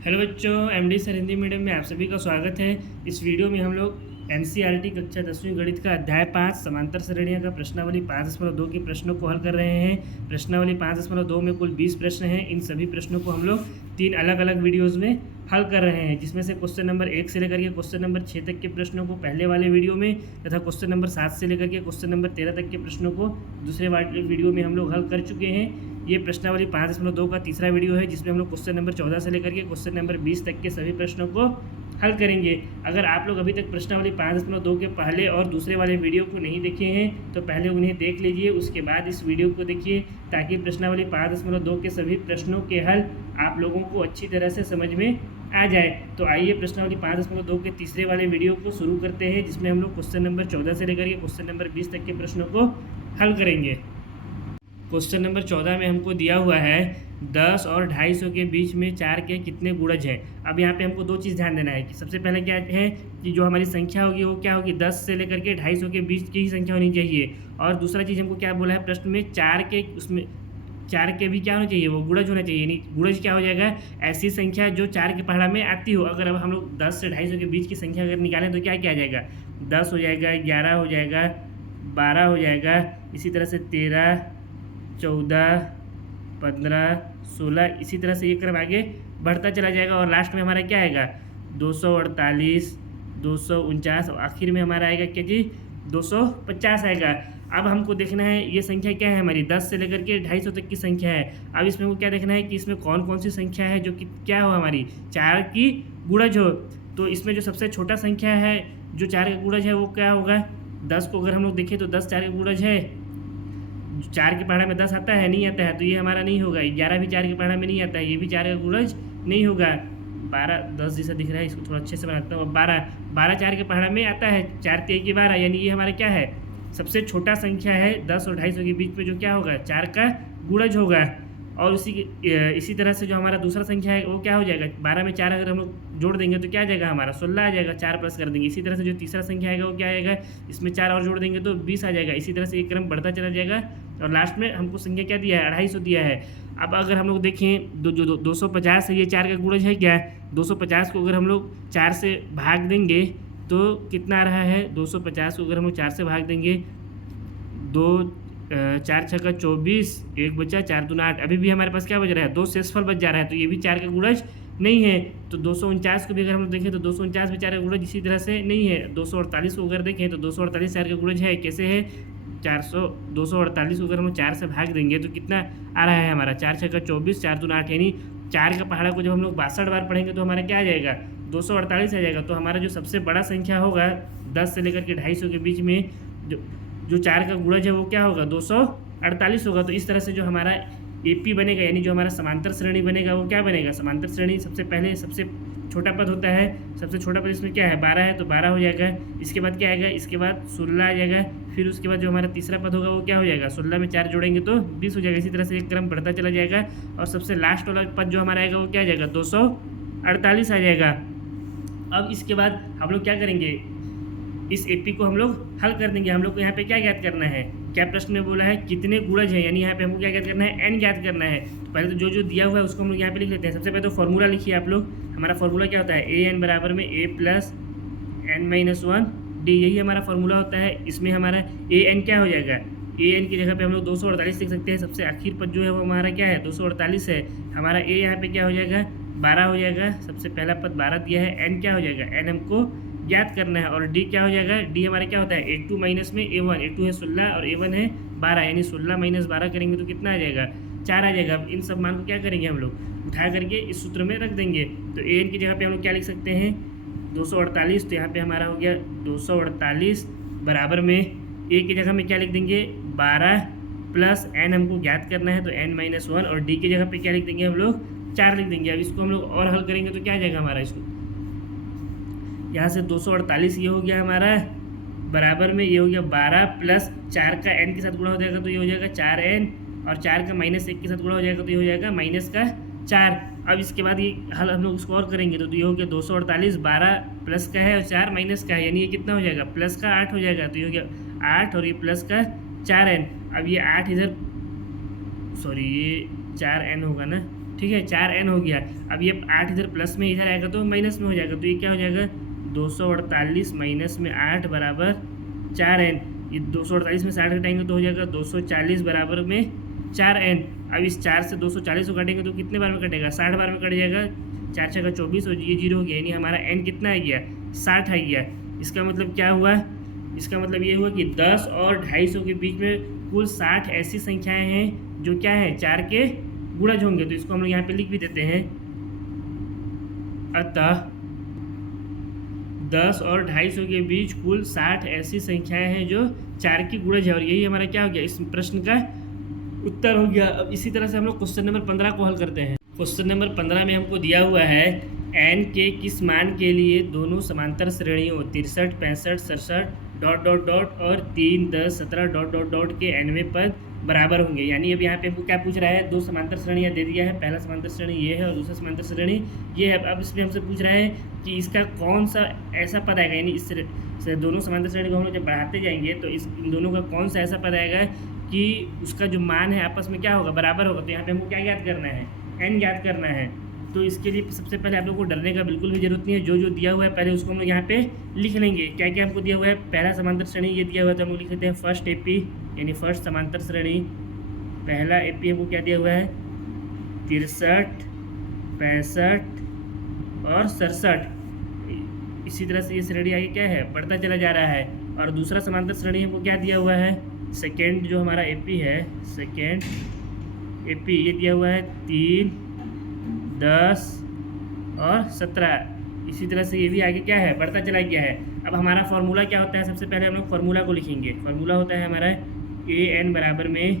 Hello बच्चों, MD sir Hindi medium में आप सभी का स्वागत है। इस वीडियो में हम लोग एनसीईआरटी कक्षा 10वीं गणित का अध्याय 5 समांतर श्रेणियां का प्रश्नावली 5.2 के प्रश्नों को हल कर रहे हैं। प्रश्नावली 5.2 में कुल 20 प्रश्न हैं। इन सभी प्रश्नों को हम लोग 3 अलग अलग वीडियोज़ में हल कर रहे हैं, जिसमें से क्वेश्चन नंबर 1 से लेकर के क्वेश्चन नंबर 6 तक के प्रश्नों को पहले वाले वीडियो में तथा क्वेश्चन नंबर 7 से लेकर के क्वेश्चन नंबर 13 तक के प्रश्नों को दूसरे वाले वीडियो में हम लोग हल कर चुके हैं। ये प्रश्नावली 5.2 का तीसरा वीडियो है, जिसमें हम लोग क्वेश्चन नंबर 14 से लेकर के क्वेश्चन नंबर 20 तक के सभी प्रश्नों को हल करेंगे। अगर आप लोग अभी तक प्रश्नावली 5.2 के पहले और दूसरे वाले वीडियो को नहीं देखे हैं तो पहले उन्हें देख लीजिए, उसके बाद इस वीडियो को देखिए, ताकि प्रश्नावली 5.2 के सभी प्रश्नों के हल आप लोगों को अच्छी तरह से समझ में आ जाए। तो आइए प्रश्नावली 5.2 के तीसरे वाले वीडियो को शुरू करते हैं, जिसमें हम लोग क्वेश्चन नंबर 14 से लेकर के क्वेश्चन नंबर 20 तक के प्रश्नों को हल करेंगे। क्वेश्चन नंबर 14 में हमको दिया हुआ है 10 और 250 के बीच में 4 के कितने गुणज हैं। अब यहाँ पे हमको दो चीज़ ध्यान देना है कि सबसे पहले क्या है कि जो हमारी संख्या होगी वो क्या होगी, 10 से लेकर के 250 के बीच की ही संख्या होनी चाहिए। और दूसरा चीज़ हमको क्या बोला है प्रश्न में, 4 के भी क्या होना चाहिए, वो गुणज होना चाहिए। यानी गुणज क्या हो जाएगा, ऐसी संख्या जो 4 के पहाड़ा में आती हो। अगर अब हम लोग 10 से 250 के बीच की संख्या अगर निकालें तो क्या क्या आ जाएगा, 10 हो जाएगा, 11 हो जाएगा, 12 हो जाएगा, इसी तरह से 13, 14, 15, 16, इसी तरह से ये क्रम आगे बढ़ता चला जाएगा। और लास्ट में हमारा क्या आएगा, 248, 249 और आखिर में हमारा आएगा क्या जी, 250 आएगा। अब हमको देखना है ये संख्या क्या है हमारी, 10 से लेकर के 250 तक की संख्या है। अब इसमें हमको क्या देखना है कि इसमें कौन कौन सी संख्या है जो कि क्या हो, हमारी 4 की गुणज हो। तो इसमें जो सबसे छोटा संख्या है जो 4 का गुणज है वो क्या होगा, 10 को अगर हम लोग देखें तो 10 4 का गुणज है। 4 के पहाड़ा में 10 आता है, नहीं आता है, तो ये हमारा नहीं होगा। 11 भी 4 के पहाड़ा में नहीं आता है, ये भी 4 का गुणज नहीं होगा। 12 10 जैसा दिख रहा है, इसको थोड़ा अच्छे से बनाता हूँ। 12 4 के पहाड़ा में आता है, 4 3 की 12, यानी ये हमारा क्या है, सबसे छोटा संख्या है 10 और 250 के बीच में जो क्या होगा, 4 का गुणज होगा। और इसी तरह से जो हमारा दूसरा संख्या है वो क्या हो जाएगा, 12 में 4 अगर हम लोग जोड़ देंगे तो क्या आ जाएगा हमारा, 16 आ जाएगा, 4 प्लस कर देंगे। इसी तरह से जो तीसरा संख्या आएगा वो क्या आएगा, इसमें 4 और जोड़ देंगे तो 20 आ जाएगा। इसी तरह से एक क्रम बढ़ता चला जाएगा और लास्ट में हमको संख्या क्या दिया है, 250 दिया है। अब अगर हम लोग देखें जो 250 है, ये 4 का गुणज है क्या, 250 को अगर हम लोग 4 से भाग देंगे तो कितना आ रहा है, 250 को अगर हम लोग 4 से भाग देंगे, 4 6 का 24, 1 बचा, 4 दूना 8, अभी भी हमारे पास क्या बच रहा है, 2 शेषफल बच जा रहा है, तो ये भी 4 का गुणज नहीं है। तो 249 को भी अगर हम लोग देखें तो 249 भी 4 का गुणज इसी तरह से नहीं है। 248 को अगर देखें तो 248 4 का गुणज है, कैसे है, 248 को अगर हम 4 से भाग देंगे तो कितना आ रहा है हमारा, 4 6 का 24, 4 दूना 8, यानी 4 का पहाड़ा को जब हम लोग 62 बार पढ़ेंगे तो हमारा क्या आ जाएगा, 248 आ जाएगा। तो हमारा जो सबसे बड़ा संख्या होगा 10 से लेकर के 250 के बीच में जो 4 का गुणज है वो क्या होगा, 248 होगा। तो इस तरह से जो हमारा एपी बनेगा, यानी जो हमारा समांतर श्रेणी बनेगा वो क्या बनेगा, समांतर श्रेणी सबसे पहले सबसे छोटा पद होता है, सबसे छोटा पद इसमें क्या है, 12 है, तो 12 हो जाएगा। इसके बाद क्या आएगा, इसके बाद 16 आ जाएगा। फिर उसके बाद जो हमारा तीसरा पद होगा वो क्या हो जाएगा, 16 में 4 जोड़ेंगे तो 20 हो जाएगा। इसी तरह से एक क्रम बढ़ता चला जाएगा और सबसे लास्ट वाला पद जो हमारा आएगा वो क्या आ जाएगा, 248 आ जाएगा। अब इसके बाद हम लोग क्या करेंगे, इस एपी को हम लोग हल कर देंगे। हम लोग को यहाँ पे क्या ज्ञात करना है, क्या प्रश्न में बोला है कितने गुणज है, यानी यहाँ पे हमको क्या ज्ञात करना है, एन ज्ञात करना है। तो पहले तो जो दिया हुआ है उसको हम लोग यहाँ पे लिख लेते हैं। सबसे पहले तो फॉर्मूला लिखिए आप लोग। हमारा फॉर्मूला क्या होता है, ए एन बराबर में ए प्लस एन माइनस 1 डी, यही हमारा फॉर्मूला होता है। इसमें हमारा ए एन क्या हो जाएगा, ए एन की जगह पे हम लोग 248 लिख सकते हैं। सबसे आखिर पद जो है वो हमारा क्या है, 248 है। हमारा ए यहाँ पे क्या हो जाएगा, 12 हो जाएगा। सबसे पहला पद 12 दिया है, एन क्या हो जाएगा, एन हमको ज्ञात करना है। और डी क्या हो जाएगा, डी हमारा क्या होता है, A2 माइनस में A1, A2 है 16 और A1 है 12, यानी 16 माइनस 12 करेंगे तो कितना आ जाएगा, 4 आ जाएगा। अब इन सब मान को क्या करेंगे हम लोग, उठा करके इस सूत्र में रख देंगे। तो ए एन की जगह पे हम लोग क्या लिख सकते हैं, 248, तो यहाँ पे हमारा हो गया 248 बराबर में ए की जगह में क्या लिख देंगे, 12 प्लस एन हमको ज्ञात करना है तो एन माइनस 1, और डी की जगह पे क्या लिख देंगे हम लोग, 4 लिख देंगे। अब इसको हम लोग और हल करेंगे तो क्या आ जाएगा हमारा, इसको यहाँ से 248 ये हो गया हमारा, बराबर में ये हो गया 12 प्लस 4 का n के साथ गुणा हो जाएगा तो ये हो जाएगा 4n, और 4 का माइनस 1 के साथ गुणा हो जाएगा तो ये हो जाएगा माइनस का 4। अब इसके बाद ये हल हम लोग उसको और करेंगे तो ये हो गया 248, 12 प्लस का है और 4 माइनस का है, यानी ये कितना हो जाएगा, प्लस का 8 हो जाएगा। तो ये हो गया 8 और ये प्लस का 4n। अब ये 8 इधर, सॉरी ये 4n होगा ना, ठीक है, 4n हो गया। अब ये 8 इधर प्लस में इधर आएगा तो माइनस में हो जाएगा, तो ये क्या हो जाएगा 248 माइनस में 8 बराबर 4n। ये 248 में 60 घटाएंगे तो हो जाएगा 240 बराबर में 4n। अब इस 4 से 240 को काटेंगे तो कितने बार में कटेगा, 60 बार में कट जाएगा, 4 छक्का 24 और ये 0 हो गया, यानी हमारा n कितना आ गया 60 आ गया। इसका मतलब क्या हुआ, इसका मतलब ये हुआ कि 10 और 250 के बीच में कुल 60 ऐसी संख्याएं हैं जो क्या है 4 के गुणज होंगे। तो इसको हम लोग यहाँ पे लिख भी देते हैं, अतः 10 और 250 के बीच कुल 60 ऐसी संख्याएं हैं जो 4 की गुणज है। और यही हमारा क्या हो गया, इस प्रश्न का उत्तर हो गया। अब इसी तरह से हम लोग क्वेश्चन नंबर 15 को हल करते हैं। क्वेश्चन नंबर 15 में हमको दिया हुआ है n के किस मान के लिए दोनों समांतर श्रेणियों 63, 65, 67 ... और 3, 10, 17 ... के nवें पद बराबर होंगे। यानी अब यहाँ पे हमको क्या पूछ रहा है, दो समांतर श्रेणियाँ दे दिया है, पहला समांतर श्रेणी ये है और दूसरा समांतर श्रेणी ये है। अब इसमें हमसे पूछ रहा है कि इसका कौन सा ऐसा पद आएगा, यानी इस दोनों समांतर श्रेणी को हम लोग जब बढ़ाते जाएंगे तो इन दोनों का कौन सा ऐसा पद आएगा कि उसका जो मान है आपस में क्या होगा, बराबर होगा। तो यहाँ पे हमको क्या याद करना है, n याद करना है। तो इसके लिए सबसे पहले आप लोग को डरने का बिल्कुल भी जरूरत नहीं है, जो जो दिया हुआ है पहले उसको हम लोग यहाँ पे लिख लेंगे। क्या क्या हमको दिया हुआ है, पहला समांतर श्रेणी ये दिया हुआ है तो हम लोग लिख देते हैं फर्स्ट एपी, यानी फर्स्ट समांतर श्रेणी। पहला एपी हमको क्या दिया हुआ है 63, 65 और 67। इसी तरह से ये श्रेणी आगे क्या है बढ़ता चला जा रहा है। और दूसरा समांतर श्रेणी हमको क्या दिया हुआ है, सेकेंड जो हमारा एपी है, सेकेंड एपी ये दिया हुआ है 3, 10 और 17। इसी तरह से ये भी आगे क्या है बढ़ता चला गया है। अब हमारा फार्मूला क्या होता है, सबसे पहले हम लोग फार्मूला को लिखेंगे। फार्मूला होता है हमारा an बराबर में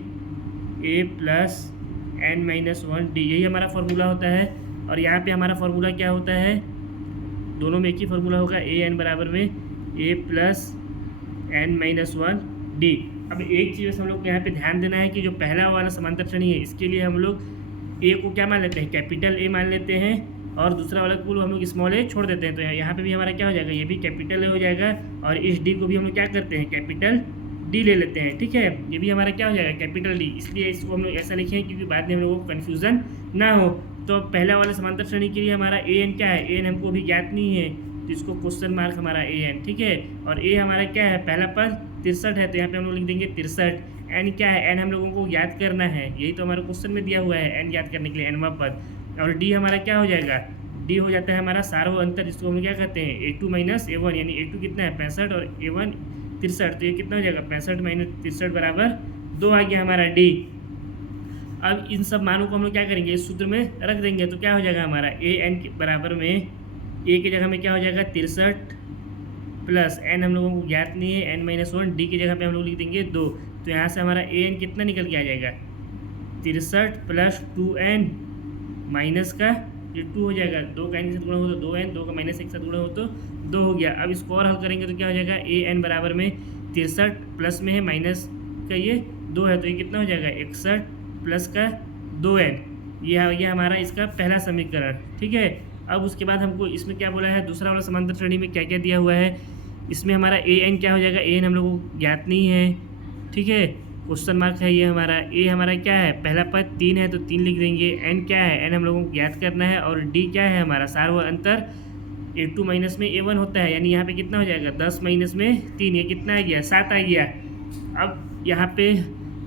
a प्लस n-1 d, यही हमारा फार्मूला होता है। और यहाँ पे हमारा फार्मूला क्या होता है, दोनों में एक ही फार्मूला होगा, an बराबर में a प्लस n-1 d। अब एक चीज़ हम लोग को यहाँ पे ध्यान देना है कि जो पहला वाला समांतर श्रेणी है इसके लिए हम लोग ए को क्या मान लेते हैं, कैपिटल ए मान लेते हैं, और दूसरा वाला को हम लोग स्मॉल ए छोड़ देते हैं। तो यहाँ पे भी हमारा क्या हो जाएगा, ये भी कैपिटल ए हो जाएगा, और इस डी को भी हम लोग क्या करते हैं कैपिटल डी ले लेते हैं, ठीक है। ये भी हमारा क्या हो जाएगा कैपिटल डी, इसलिए इसको हम लोग ऐसा लिखें क्योंकि बाद में हम लोगों को कन्फ्यूज़न ना हो। तो पहला वाला समांतर श्रेणी के लिए हमारा ए एन क्या है, ए एन हमको अभी ज्ञात नहीं है तो इसको क्वेश्चन मार्क हमारा ए एन, ठीक है। और ए हमारा क्या है, पहला पद 63 है तो यहाँ पे हम लोग लिख देंगे 63। एन क्या है, एन हम लोगों को याद करना है, यही तो हमारे क्वेश्चन में दिया हुआ है, एन याद करने के लिए एनवा पद। और डी हमारा क्या हो जाएगा, डी हो जाता है हमारा सार्व अंतर, जिसको हम क्या कहते हैं a2 माइनस a1, यानी a2 कितना है 65 और a1 63, तो ये कितना हो जाएगा 65 माइनस 63 बराबर 2 आ गया हमारा डी। अब इन सब मानों को हम लोग क्या करेंगे, इस सूत्र में रख देंगे तो क्या हो जाएगा हमारा ए एन के बराबर में ए की जगह में क्या हो जाएगा 63 प्लस एन हम लोगों को ज्ञात नहीं है n-1, डी की जगह पे हम लोग लिख देंगे 2। तो यहाँ से हमारा ए एन कितना निकल के आ जाएगा 63 प्लस 2n माइनस का ये 2 हो जाएगा, 2 का एन के साथ गुणा हो तो 2n, 2 का माइनस 1 साथ गुणा हो तो 2 हो गया। अब इसको और हल करेंगे तो क्या हो जाएगा ए एन बराबर में 63 प्लस में है माइनस का ये 2 है तो ये कितना हो जाएगा 61 प्लस का 2n, ये हमारा इसका पहला समीकरण, ठीक है। अब उसके बाद हमको इसमें क्या बोला है, दूसरा वाला समांतर श्रेणी में क्या क्या दिया हुआ है, इसमें हमारा ए एन क्या हो जाएगा, ए एन हम लोगों को ज्ञात नहीं है, ठीक है, क्वेश्चन मार्क है ये हमारा। ए हमारा क्या है, पहला पद 3 है तो 3 लिख देंगे। एन क्या है, एन हम लोगों को ज्ञात करना है। और डी क्या है हमारा सार्व अंतर, a2 माइनस में a1 होता है, यानी यहाँ पे कितना हो जाएगा 10 माइनस में 3, ये कितना आ गया 7 आ गया। अब यहाँ पे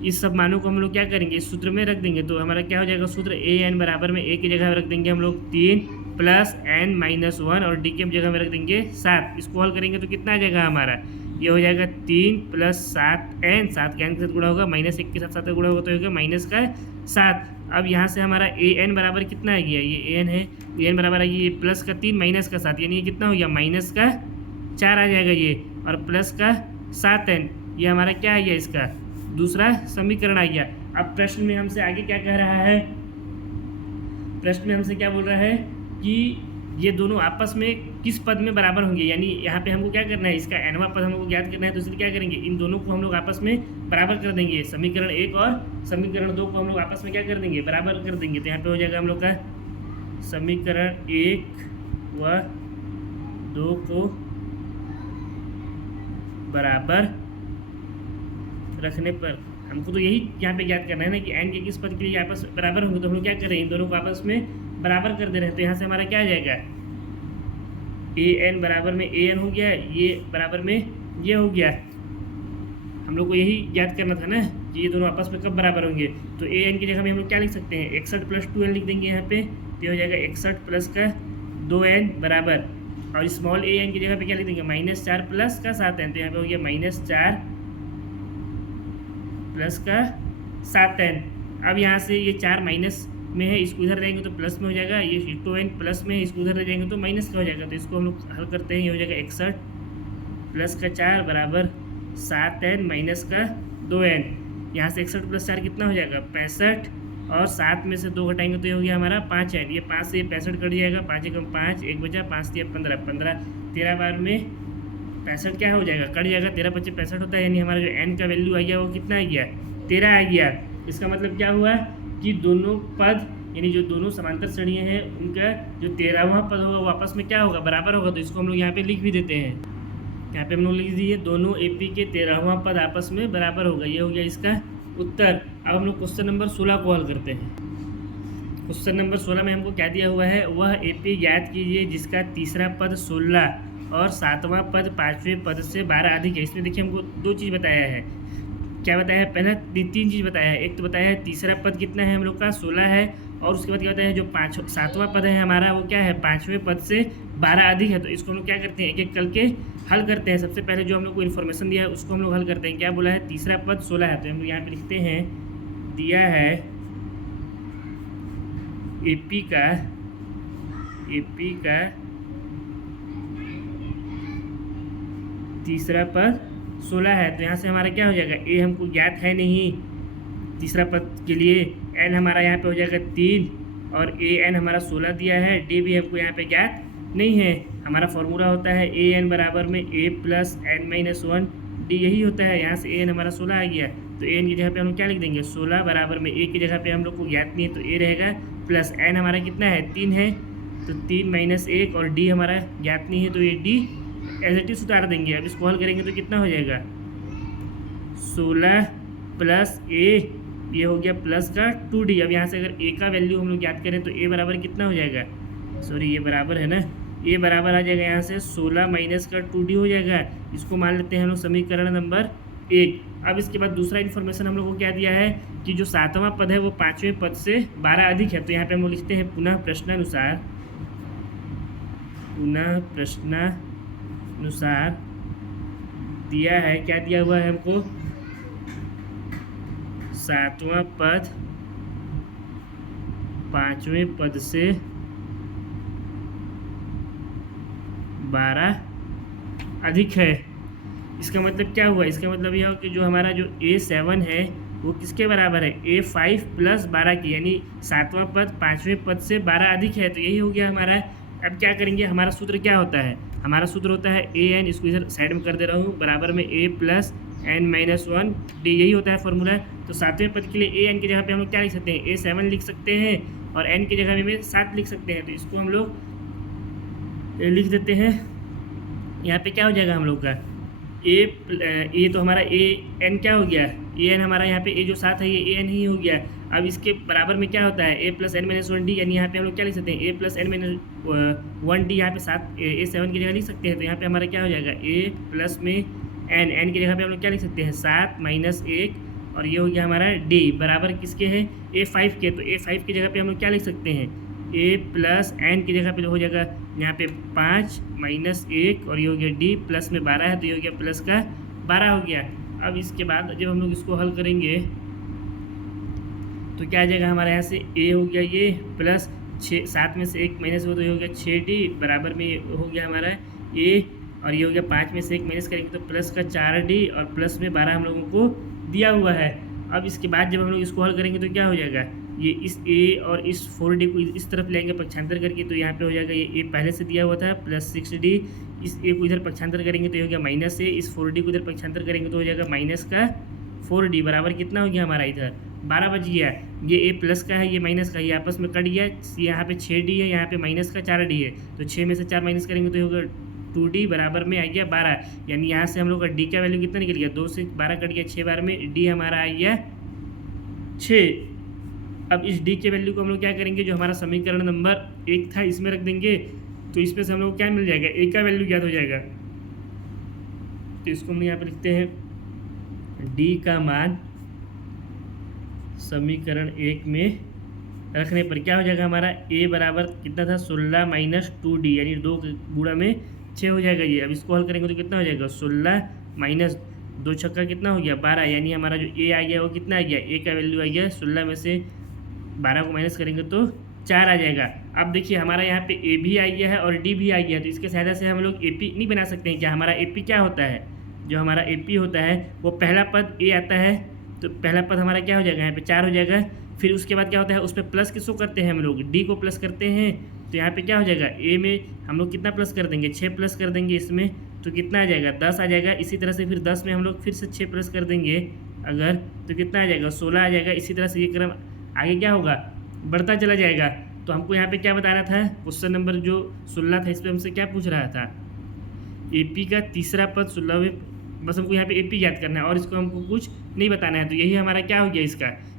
इस सब मानों को हम लोग क्या करेंगे, इस सूत्र में रख देंगे तो हमारा क्या हो जाएगा सूत्र ए एन बराबर में ए की जगह रख देंगे हम लोग 3 प्लस n-1 और डी की जगह में रख देंगे 7। इसको हल करेंगे तो कितना आ जाएगा हमारा, ये हो जाएगा 3 प्लस 7n, 7 के n के साथ गुणा होगा, माइनस 1 के साथ 7 गुणा होगा तो होगा माइनस का 7। अब यहाँ से हमारा ए एन बराबर कितना आ गया, ये ए एन है, ए एन बराबर आ गया ये प्लस का 3 माइनस का 7, यानी ये कितना हो गया माइनस का 4 आ जाएगा ये, और प्लस का 7n, ये हमारा क्या आ गया इसका दूसरा समीकरण आ गया। अब प्रश्न में हमसे आगे क्या कह रहा है, प्रश्न में हमसे क्या बोल रहा है कि ये दोनों आपस में किस पद में बराबर होंगे, यानी यहाँ पे हमको क्या करना है, इसका एनवा पद हमको ज्ञात करना है, तो इसलिए क्या करेंगे इन दोनों को हम लोग आपस में बराबर कर देंगे। समीकरण 1 और समीकरण 2 को हम लोग आपस में क्या कर देंगे, बराबर कर देंगे। तो यहाँ पे हो जाएगा हम लोग का समीकरण 1 व 2 को बराबर रखने पर हमको तो यही यहाँ पे ज्ञात करना है ना कि एन के किस पद के लिए आपस बराबर होंगे, तो हम लोग क्या कर रहे हैं, इन दोनों को आपस में बराबर कर दे रहे हैं। तो यहाँ से हमारा क्या आ जाएगा, ए एन बराबर में ए एन हो गया, ये बराबर में ये हो गया। हम लोग को यही याद करना था ना कि ये दोनों आपस में कब बराबर होंगे। तो ए एन की जगह में हम लोग क्या लिख सकते हैं, 61 प्लस 2n लिख देंगे यहाँ पे, तो हो जाएगा 61 प्लस का 2n बराबर, और स्मॉल ए एन की जगह पे क्या लिख देंगे, -4 प्लस का 7n, तो यहाँ पे हो गया -4 प्लस का 7n। अब यहाँ से ये 4 माइनस में है, इसको इधर रहेंगे तो प्लस में हो जाएगा, ये 2n प्लस में है, इसको उधर रह जाएंगे तो माइनस का हो जाएगा। तो इसको हम लोग हल करते हैं, ये हो जाएगा 61 प्लस का 4 बराबर 7n माइनस का 2n। यहाँ से 61 प्लस 4 कितना हो जाएगा, 65, और 7 में से 2 घटाएंगे तो ये हो गया हमारा 5n। ये 5 से 65 कट जाएगा, 5 एकम 5, 1 बचा, 5 3 15, 15 13 बार में 65 क्या हो जाएगा, कट जाएगा, 13 25 65 होता है, यानी हमारा जो n का वैल्यू आ गया वो कितना आ गया, 13 आ गया। इसका मतलब क्या हुआ कि दोनों पद यानी जो दोनों समांतर श्रेणियाँ हैं उनका जो 13वां पद होगा वो आपस में क्या होगा, बराबर होगा। तो इसको हम लोग यहाँ पे लिख भी देते हैं, यहाँ पे हम लोग लिख दिए दोनों एपी के 13वां पद आपस में बराबर होगा। ये हो गया इसका उत्तर। अब हम लोग क्वेश्चन नंबर 16 को हल करते हैं। क्वेश्चन नंबर 16 में हमको क्या दिया हुआ है, वह एपी ज्ञात कीजिए जिसका तीसरा पद 16 और 7वां पद 5वें पद से 12 अधिक है। इसमें देखिए हमको 2 चीज़ बताया है। क्या बताया है, पहला 3 चीज़ बताया है। एक तो बताया है तीसरा पद कितना है हम लोग का, 16 है, और उसके बाद क्या बताया है जो 7वां पद है हमारा वो क्या है, 5वें पद से 12 अधिक है। तो इसको हम लोग क्या करते हैं, एक एक करके हल करते हैं। सबसे पहले जो हम लोग को इन्फॉर्मेशन दिया है उसको हम लोग हल करते हैं। क्या बोला है, तीसरा पद 16 है, तो हम लोग यहाँ पे लिखते हैं, दिया है एपी का तीसरा पद 16 है। तो यहाँ से हमारा क्या हो जाएगा, ए हमको ज्ञात है नहीं तीसरा पद के लिए, एन हमारा यहाँ पे हो जाएगा 3, और ए एन हमारा 16 दिया है, डी भी हमको यहाँ पे ज्ञात नहीं है। हमारा फॉर्मूला होता है ए एन बराबर में ए प्लस एन माइनस 1 डी, यही होता है। यहाँ से ए एन हमारा 16 आ गया, तो ए एन की जगह पे हम लोग क्या लिख देंगे, 16 बराबर में ए की जगह पे हम लोग को ज्ञात नहीं है तो ए रहेगा, प्लस एन हमारा कितना है 3 है, तो 3 माइनस 1, और डी हमारा ज्ञात नहीं है तो ये डी एज इट इज उतार देंगे। अब इसको हल करेंगे तो कितना हो जाएगा, 16 प्लस ए, ये हो गया प्लस का 2d। अब यहाँ से अगर ए का वैल्यू हम लोग ज्ञात करें तो ए बराबर कितना हो जाएगा, सॉरी ये बराबर है ना, ए बराबर आ जाएगा यहाँ से 16 माइनस का 2d हो जाएगा। इसको मान लेते हैं हम लोग समीकरण नंबर 1। अब इसके बाद दूसरा इन्फॉर्मेशन हम लोग को क्या दिया है कि जो 7वां पद है वो 5वें पद से 12 अधिक है। तो यहाँ पे हम लोग लिखते हैं पुनः प्रश्नानुसार दिया है, क्या दिया हुआ है हमको, 7वां पद 5वें पद से 12 अधिक है। इसका मतलब क्या हुआ, इसका मतलब यह हो कि जो हमारा जो A7 है वो किसके बराबर है, A5 प्लस 12 की, यानी 7वां पद 5वें पद से 12 अधिक है। तो यही हो गया हमारा। अब क्या करेंगे, हमारा सूत्र क्या होता है, हमारा सूत्र होता है AN, इसको इधर साइड में कर दे रहा हूँ, बराबर में A plus n minus 1 d, यही होता है फॉर्मूला। तो 7वें पद के लिए AN की जगह पे हम लोग क्या लिख सकते हैं, A7 लिख सकते हैं, और N की जगह में 7 लिख सकते हैं। तो इसको हम लोग लिख देते हैं। यहाँ पे क्या हो जाएगा हम लोग का, ए तो हमारा AN क्या हो गया, AN हमारा यहाँ पे ए जो 7 है ये AN ही हो गया। अब इसके बराबर में क्या होता है, A plus n minus 1 d, यानी यहाँ पे हम लोग क्या लिख सकते हैं, A plus n minus 1 d, यहाँ पे 7 A7 की जगह लिख सकते हैं। तो यहाँ पे हमारा क्या हो जाएगा, A प्लस में एन की जगह पे हम लोग क्या लिख सकते हैं, 7 माइनस 1, और ये हो गया हमारा डी, बराबर किसके हैं, A5 के। तो A5 की जगह पे हम लोग क्या लिख सकते हैं, A प्लस एन की जगह पे हो जाएगा यहाँ पे 5 माइनस 1, और ये हो गया डी, प्लस में 12 है तो ये हो गया प्लस का 12 हो गया। अब इसके बाद जब हम लोग इसको हल करेंगे तो क्या आ जाएगा हमारे यहाँ से, ए हो गया ये प्लस 7 में से 1 माइनस हो तो ये हो गया 6d, बराबर में ये हो गया हमारा ए, और ये हो गया 5 में से 1 माइनस करेंगे तो प्लस का 4d, और प्लस में 12 हम लोगों को दिया हुआ है। अब इसके बाद जब हम लोग इसको हल करेंगे तो क्या हो जाएगा, ये इस a और इस 4d को इस तरफ लेंगे पक्षांतर करके, तो यहाँ पे हो जाएगा ये a पहले से दिया हुआ था प्लस 6d, इस a को इधर पक्षांतर करेंगे तो ये हो गया माइनस a, इस 4d को इधर पक्षांतर करेंगे तो हो जाएगा माइनस का 4d, बराबर कितना हो गया हमारा, इधर 12 बच गया। ये a प्लस का है, ये माइनस का, ये आपस में कट गया, यहाँ पे 6d है, यहाँ पे माइनस का 4d है, तो 6 में से 4 माइनस करेंगे तो होगा 2d बराबर में आ गया 12, यानी यहाँ से हम लोग का d का वैल्यू कितना निकल गया, 2 से 12 कट गया, 6 बार में d हमारा आ गया 6। अब इस d के वैल्यू को हम लोग क्या करेंगे, जो हमारा समीकरण नंबर 1 था इसमें रख देंगे, तो इसमें से हम लोग क्या मिल जाएगा, a का वैल्यू ज्ञात हो जाएगा। तो इसको हम यहाँ पे लिखते हैं d का मान समीकरण 1 में रखने पर क्या हो जाएगा, हमारा a बराबर कितना था, 16 माइनस 2d, यानी 2 गुणा में 6 हो जाएगा ये। अब इसको हल करेंगे तो कितना हो जाएगा, 16 माइनस 2 छक्का कितना हो गया 12, यानी हमारा जो a आ गया वो कितना आ गया, a का वैल्यू आ गया 16 में से 12 को माइनस करेंगे तो 4 आ जाएगा। अब देखिए हमारा यहाँ पे a भी आ गया है और d भी आ गया है, तो इसके सहायता से हम लोग AP नहीं बना सकते हैं क्या। हमारा AP क्या होता है, जो हमारा AP होता है वो पहला पद a आता है, तो पहला पद हमारा क्या हो जाएगा, यहाँ पे 4 हो जाएगा। फिर उसके बाद क्या होता है, उस पर प्लस किसको करते हैं हम लोग, d को प्लस करते हैं, तो यहाँ पे क्या हो जाएगा, a में हम लोग कितना प्लस कर देंगे, 6 प्लस कर देंगे इसमें, तो कितना आ जाएगा 10 आ जाएगा। इसी तरह से फिर 10 में हम लोग फिर से 6 प्लस कर देंगे अगर, तो कितना आ जाएगा 16 आ जाएगा। इसी तरह से ये क्रम आगे क्या होगा, बढ़ता चला जाएगा। तो हमको यहाँ पे क्या बताना था, क्वेश्चन नंबर जो 16 था इस पर हमसे क्या पूछ रहा था, AP का तीसरा पद 16वें, बस हमको यहाँ पे AP याद करना है और इसको हमको कुछ नहीं बताना है। तो यही हमारा क्या हो गया,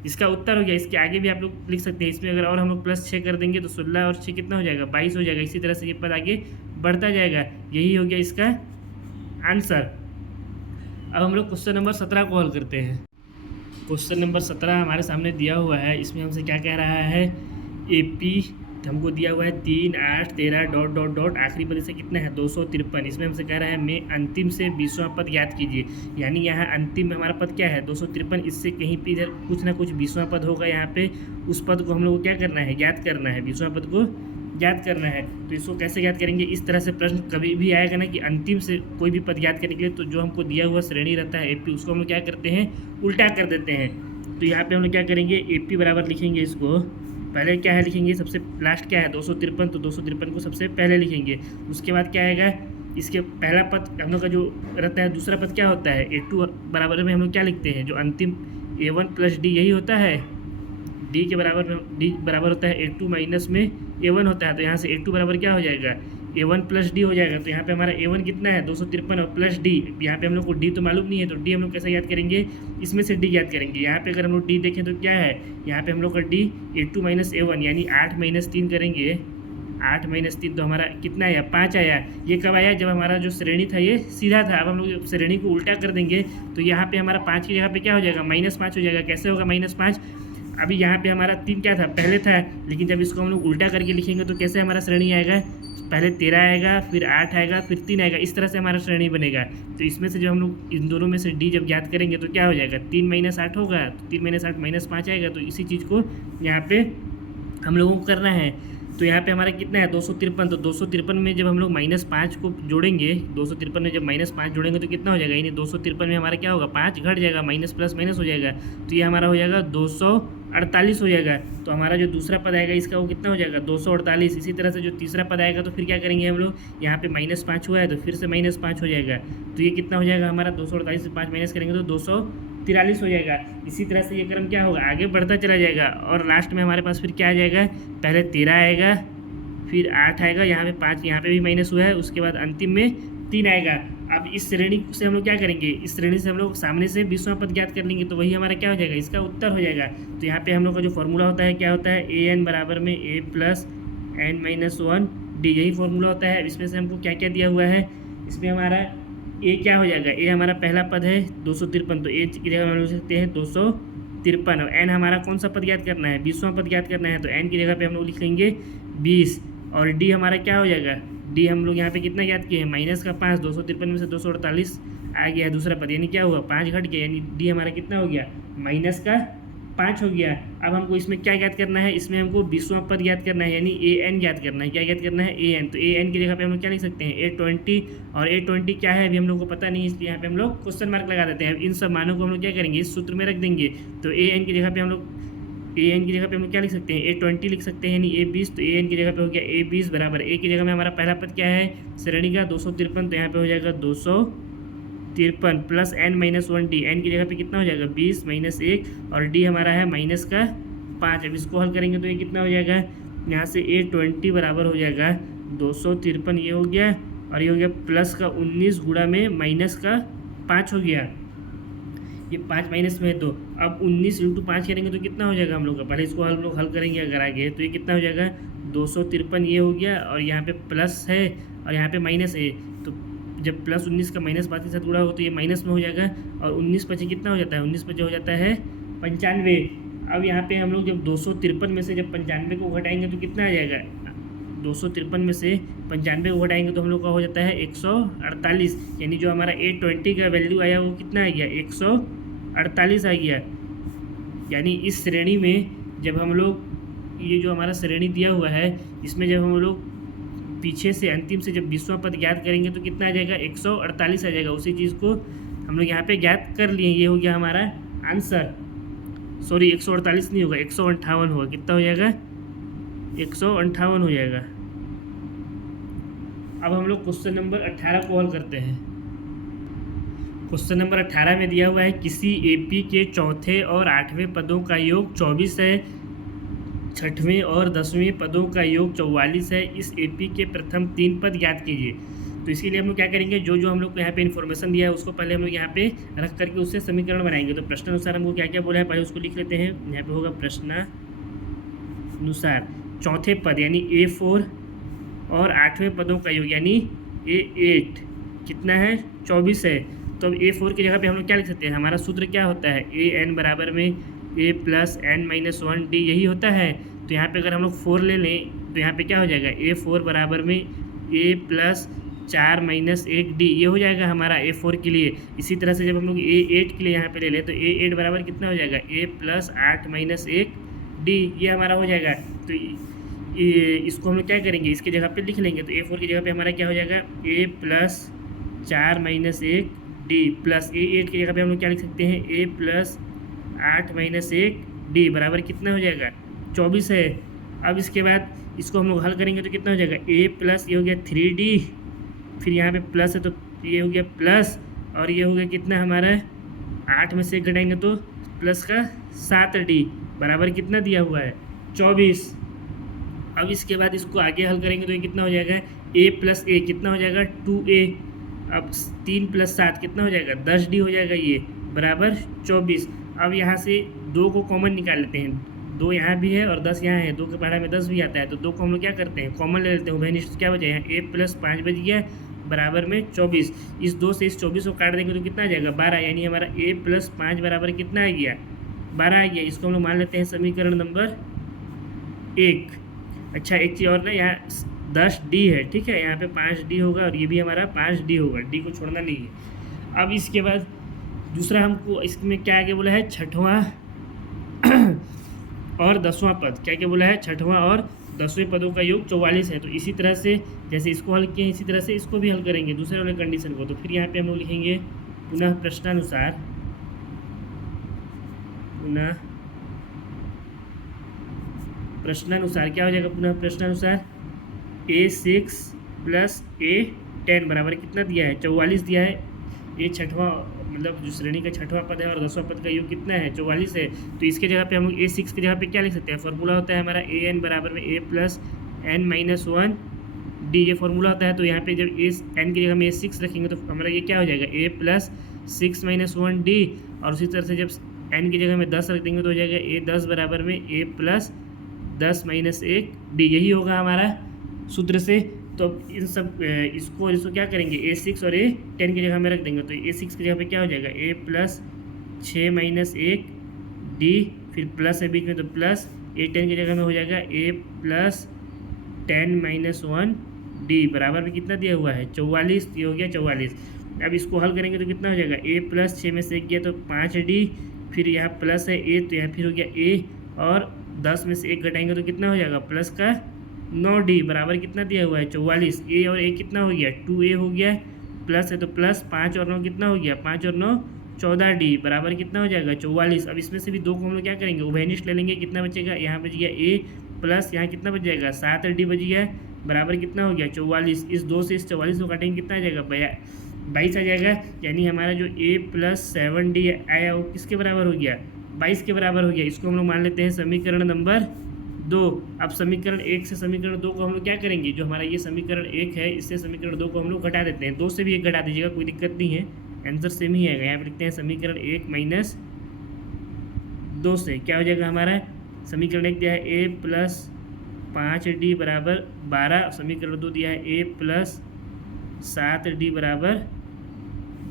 इसका उत्तर हो गया। इसके आगे भी आप लोग लिख सकते हैं, इसमें अगर और हम लोग प्लस 6 कर देंगे तो 16 और 6 कितना हो जाएगा, 22 हो जाएगा। इसी तरह से ये पद आगे बढ़ता जाएगा, यही हो गया इसका आंसर। अब हम लोग क्वेश्चन नंबर 17 को हल करते हैं। क्वेश्चन नंबर 17 हमारे सामने दिया हुआ है, इसमें हमसे क्या कह रहा है, AP हमको दिया हुआ है 3, 8, 13 डॉट डॉट डॉट, आखिरी पद से कितना है 253। इसमें हमसे कह रहा है मैं अंतिम से 20वां पद याद कीजिए, यानी यहाँ अंतिम में हमारा पद क्या है 253, इससे कहीं पे इधर कुछ ना कुछ 20वां पद होगा, यहाँ पे उस पद को हम लोग को क्या करना है, याद करना है, 20वां पद को याद करना है। तो इसको कैसे याद करेंगे, इस तरह से प्रश्न कभी भी आएगा ना कि अंतिम से कोई भी पद याद करने के लिए, तो जो हमको दिया हुआ श्रेणी रहता है AP, उसको हम लोग क्या करते हैं, उल्टा कर देते हैं। तो यहाँ पे हम लोग क्या करेंगे, AP बराबर लिखेंगे, इसको पहले क्या है लिखेंगे, सबसे लास्ट क्या है 253, तो 253 को सबसे पहले लिखेंगे। उसके बाद क्या आएगा, इसके पहला पद हम लोग का जो रहता है, दूसरा पद क्या होता है A2 बराबर में हम लोग क्या लिखते हैं, जो अंतिम A1 प्लस D यही होता है, D के बराबर में D बराबर होता है A2 माइनस में A1 होता है। तो यहाँ से A2 बराबर क्या हो जाएगा, A1 प्लस D हो जाएगा। तो यहाँ पे हमारा A1 कितना है 253 और प्लस D, यहाँ पे हम लोग को D तो मालूम नहीं है, तो D हम लोग कैसे याद करेंगे, इसमें से D याद करेंगे। यहाँ पे अगर हम लोग D देखें तो क्या है, यहाँ पे हम लोग का D A2 माइनस A1, यानी 8 माइनस 3 करेंगे, 8 माइनस 3 तो हमारा कितना आया 5 आया। ये कब आया, जब हमारा जो श्रेणी था ये सीधा था। अब हम लोग श्रेणी को उल्टा कर देंगे तो यहाँ पे हमारा 5 की जगह पे क्या हो जाएगा, -5 हो जाएगा। कैसे होगा -5, अभी यहाँ पे हमारा 3 क्या था, पहले था, लेकिन जब इसको हम लोग उल्टा करके लिखेंगे तो कैसे हमारा श्रेणी आएगा, पहले 13 आएगा, फिर 8 आएगा, फिर 3 आएगा, इस तरह से हमारा श्रेणी बनेगा। तो इसमें से जो हम लोग इन दोनों में से D जब याद करेंगे तो क्या हो जाएगा, 3 - 8 होगा, तो 3 - 8 -5 आएगा। तो इसी चीज़ को यहाँ पे हम लोगों को करना है। तो यहाँ पे हमारा कितना है 253, तो 253 में जब हम लोग -5 को जोड़ेंगे, 253 में जब -5 जोड़ेंगे तो कितना हो जाएगा, यानी 253 में हमारा क्या होगा, 5 घट जाएगा, माइनस प्लस माइनस हो जाएगा, तो ये हमारा हो जाएगा 248 हो जाएगा। तो हमारा जो दूसरा पद आएगा इसका वो कितना हो जाएगा 248। इसी तरह से जो तीसरा पद आएगा तो फिर क्या करेंगे हम लोग, यहाँ पे -5 हुआ है तो फिर से -5 हो जाएगा, तो ये कितना हो जाएगा हमारा 248 से 5 माइनस करेंगे तो 243 हो जाएगा। इसी तरह से ये क्रम क्या होगा, आगे बढ़ता चला जाएगा और लास्ट में हमारे पास फिर क्या आ जाएगा, पहले 13 आएगा, फिर 8 आएगा, यहाँ पे 5, यहाँ पे भी माइनस हुआ है, उसके बाद अंतिम में 3 आएगा। अब इस श्रेणी से हम लोग क्या करेंगे, इस श्रेणी से हम लोग सामने से 20वां पद ज्ञात कर लेंगे, तो वही हमारा क्या हो जाएगा, इसका उत्तर हो जाएगा। तो यहाँ पे हम लोग का जो फॉर्मूला होता है क्या होता है, an बराबर में a प्लस n-1 d, यही फॉर्मूला होता है। इसमें से हमको क्या क्या दिया हुआ है, इसमें हमारा a क्या हो जाएगा, a हमारा पहला पद है 253, तो a की जगह हम लोग सकते हैं 253, और n हमारा कौन सा पद याद करना है, 20वां पद याद करना है, तो n की जगह पे हम लोग लिखेंगे 20, और d हमारा क्या हो जाएगा, d हम लोग यहाँ पे कितना याद किए हैं -5, 253 में से 248 आ गया है दूसरा पद, यानी क्या हुआ 5 घट गया, यानी d हमारा कितना हो गया -5 हो गया। अब हमको इसमें क्या याद करना है, इसमें हमको 20वां पद याद करना है, यानी an याद करना है। क्या याद करना है, an, तो an की जगह पे हम लोग क्या लिख सकते हैं a20, और a20 क्या है अभी हम लोग को पता नहीं है, इसलिए यहाँ पे हम लोग क्वेश्चन मार्क लगा देते हैं। इन सब मानों को हम लोग क्या करेंगे, इस सूत्र में रख देंगे। तो an की जगह पे हम लोग क्या लिख सकते हैं, a20 लिख सकते हैं, यानी a20, तो an की जगह पे हो गया a20 बराबर a की जगह में हमारा पहला पद क्या है श्रेणी का 253, तो यहाँ पे हो जाएगा 253 प्लस n-1 d, n की जगह पे कितना हो जाएगा 20 - 1, और d हमारा है -5। अब इसको हल करेंगे तो ये कितना हो जाएगा, यहाँ से a20 बराबर हो जाएगा 253 ये हो गया, और ये हो गया प्लस का 19 गुणा में माइनस का 5 हो गया, ये 5 माइनस में है तो अब 19 इंटू 5 करेंगे तो कितना हो जाएगा हम लोग का, पहले इसको हम लोग हल करेंगे अगर आगे, तो ये कितना हो जाएगा 253 ये हो गया, और यहाँ पे प्लस है और यहाँ पे माइनस है, तो जब प्लस 19 का माइनस 5 के साथ गुणा हो तो ये माइनस में हो जाएगा, और 19 पचे कितना हो जाता है, 19 पचे हो जाता है 95। अब यहाँ पे हम लोग जब 253 में से जब 95 को घटाएंगे तो कितना आ जाएगा, 253 में से 95 को घटाएंगे तो हम लोग का हो जाता है 148, यानी जो हमारा 820 का वैल्यू आया वो कितना आ गया 148 आ गया। यानी इस श्रेणी में जब हम लोग ये जो हमारा श्रेणी दिया हुआ है इसमें जब हम लोग पीछे से अंतिम से जब 20वां पद ज्ञात करेंगे तो कितना आ जाएगा 148 आ जाएगा। उसी चीज़ को हम लोग यहाँ पे ज्ञात कर लिए, ये हो गया हमारा आंसर। सॉरी 148 नहीं होगा, 158 होगा, कितना हो जाएगा 158 हो जाएगा। अब हम लोग क्वेश्चन नंबर 18 को हल करते हैं। क्वेश्चन नंबर 18 में दिया हुआ है किसी एपी के चौथे और 8वें पदों का योग 24 है, 6वें और 10वें पदों का योग 44 है, इस एपी के प्रथम 3 पद ज्ञात कीजिए। तो इसके लिए हम लोग क्या करेंगे, जो जो हम लोग को यहाँ पे इन्फॉर्मेशन दिया है उसको पहले हम लोग यहाँ पे रख करके उससे समीकरण बनाएंगे। तो प्रश्नानुसार हमको क्या क्या बोला है पहले उसको लिख लेते हैं। यहाँ पे होगा प्रश्नानुसार चौथे पद यानी A4 और 8वें पदों का योग यानी A8 कितना है 24 है। तो अब A4 की जगह पे हम लोग क्या लिख सकते हैं, हमारा सूत्र क्या होता है AN बराबर में A प्लस n-1D यही होता है। तो यहाँ पे अगर हम लोग 4 ले लें तो यहाँ पे क्या हो जाएगा A4 बराबर में A प्लस 4-1D ये हो जाएगा हमारा A4 के लिए। इसी तरह से जब हम लोग A8 के लिए यहाँ पे ले लें तो A8 बराबर कितना हो जाएगा A प्लस 8-1D ये हमारा हो जाएगा। तो इसको हम लोग क्या करेंगे, इसके जगह पे लिख लेंगे। तो A4 की जगह पे हमारा क्या हो जाएगा A plus 4-1D plus A8 की जगह पे हम लोग क्या लिख सकते हैं A प्लस 8-1D बराबर कितना हो जाएगा 24 है। अब इसके बाद इसको हम लोग हल करेंगे तो कितना हो जाएगा A प्लस ये हो गया 3D, फिर यहाँ पे प्लस है तो ये हो गया प्लस, और ये हो गया कितना हमारा 8 में से घटाएंगे तो प्लस का 7D बराबर कितना दिया हुआ है 24। अब इसके बाद इसको आगे हल करेंगे तो ये कितना हो जाएगा A प्लस A कितना हो जाएगा 2A, अब 3 प्लस 7 कितना हो जाएगा 10D हो जाएगा ये बराबर 24। अब यहाँ से 2 को कॉमन निकाल लेते हैं, 2 यहाँ भी है और 10 यहाँ है, 2 के पढ़ा में 10 भी आता है, तो 2 को हम लोग क्या करते हैं कॉमन ले लेते हैं। उभयनिष्ठ क्या बचा यहाँ A प्लस 5 बच गया बराबर में 24। इस 2 से इस 24 को काट देंगे तो कितना आ जाएगा 12, यानी हमारा A प्लस 5 बराबर कितना आ गया 12 आ गया। इसको हम लोग मान लेते हैं समीकरण नंबर 1। अच्छा एक चीज़ और ना, यहाँ 10D है ठीक है, यहाँ पे 5D होगा और ये भी हमारा 5D होगा, D को छोड़ना नहीं है। अब इसके बाद दूसरा हमको इसमें क्या आगे बोला है 6वां और 10वां पद, क्या क्या बोला है 6वां और 10वें पदों का योग 44 है। तो इसी तरह से जैसे इसको हल किए इसी तरह से इसको भी हल करेंगे दूसरे वाले कंडीशन को। तो फिर यहाँ पे हम लोग लिखेंगे पुनः प्रश्नानुसार, पुनः प्रश्नानुसार क्या हो जाएगा पुनः प्रश्नानुसार A6 प्लस A10 बराबर कितना दिया है 44 दिया है। ये 6वां मतलब जो श्रेणी का 6वां पद है और 10वां पद का योग कितना है 44 है। तो इसके जगह पे हम लोग A6 की जगह पे क्या लिख सकते हैं, फॉर्मूला होता है हमारा AN बराबर में A प्लस n-1D ये फॉर्मूला होता है। तो यहाँ पे जब n की जगह में A6 रखेंगे तो हमारा ये क्या हो जाएगा A प्लस 6-1D, और उसी तरह से जब n की जगह में 10 रख देंगे तो हो जाएगा A10 बराबर में A प्लस 10-1D यही होगा हमारा सूत्र से। तो इन सब इसको क्या करेंगे A6 और A10 की जगह में रख देंगे। तो A6 की जगह पे क्या हो जाएगा A प्लस 6-1D, फिर प्लस है बीच में तो प्लस, A10 की जगह में हो जाएगा A प्लस 10-1D बराबर में कितना दिया हुआ है 44, ये हो गया 44। अब इसको हल करेंगे तो कितना हो जाएगा A प्लस 6 में से 1 गया तो 5D, फिर यहाँ प्लस है A तो यहाँ फिर हो गया A, और 10 में से 1 घटाएंगे तो कितना हो जाएगा प्लस का 9D बराबर कितना दिया हुआ है 44। A और A कितना हो गया 2A हो गया, प्लस है तो प्लस 5 और 9 कितना हो गया 5 और 9 14D बराबर कितना हो जाएगा 44। अब इसमें से भी 2 को हम लोग क्या करेंगे उभयनिष्ठ ले लेंगे, कितना बचेगा यहाँ बच गया A प्लस यहाँ कितना बच जाएगा 7D बच गया बराबर कितना हो गया 44। इस 2 से इस 44 को काटेंगे कितना आ जाएगा 22 आ जाएगा, यानी हमारा जो A प्लस 7D आया वो किसके बराबर हो गया 22 के बराबर हो गया। इसको हम लोग मान लेते हैं समीकरण नंबर दो। अब समीकरण 1 से समीकरण 2 को हम लोग क्या करेंगे, जो हमारा ये समीकरण 1 है इससे समीकरण 2 को हम लोग घटा देते हैं। 2 से भी 1 घटा दीजिएगा, कोई दिक्कत नहीं है, आंसर सेम ही आएगा। यहाँ पे लिखते हैं समीकरण 1 माइनस 2 से क्या हो जाएगा हमारा, समीकरण 1 दिया है ए प्लस 5d बराबर 12, समीकरण 2 दिया है ए प्लस 7d बराबर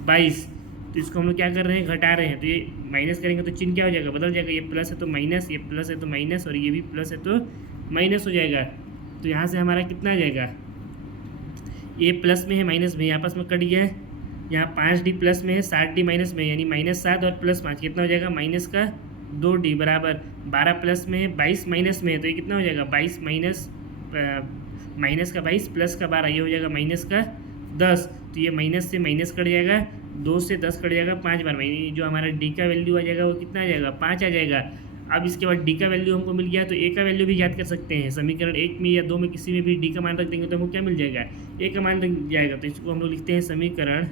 22। तो इसको हम लोग क्या कर रहे हैं, घटा रहे हैं। तो ये माइनस करेंगे तो चिन्ह क्या हो जाएगा, बदल जाएगा। ये प्लस है तो माइनस, ये प्लस है तो माइनस, और ये भी प्लस है तो माइनस हो जाएगा। तो यहाँ से हमारा कितना आ जाएगा, ये प्लस में है माइनस में, आपस में कट गया है। यहाँ 5d प्लस में है, 7d माइनस में, यानी -7 और +5 कितना हो जाएगा, माइनस का 2d बराबर 12 प्लस में है, 22 माइनस में है। तो ये कितना हो जाएगा, 22 माइनस का 22 प्लस का 12, ये हो जाएगा माइनस का 10। तो ये माइनस से माइनस कट जाएगा, 2 से 10 कट जाएगा, 5 बार में जो हमारा डी का वैल्यू आ जाएगा वो कितना आ जाएगा, 5 आ जाएगा। अब इसके बाद डी का वैल्यू हमको मिल गया, तो ए का वैल्यू भी याद कर सकते हैं। समीकरण 1 में या 2 में किसी में भी डी का मान रख देंगे तो हमको क्या मिल जाएगा, ए का मान रख जाएगा। तो इसको हम लोग लिखते हैं समीकरण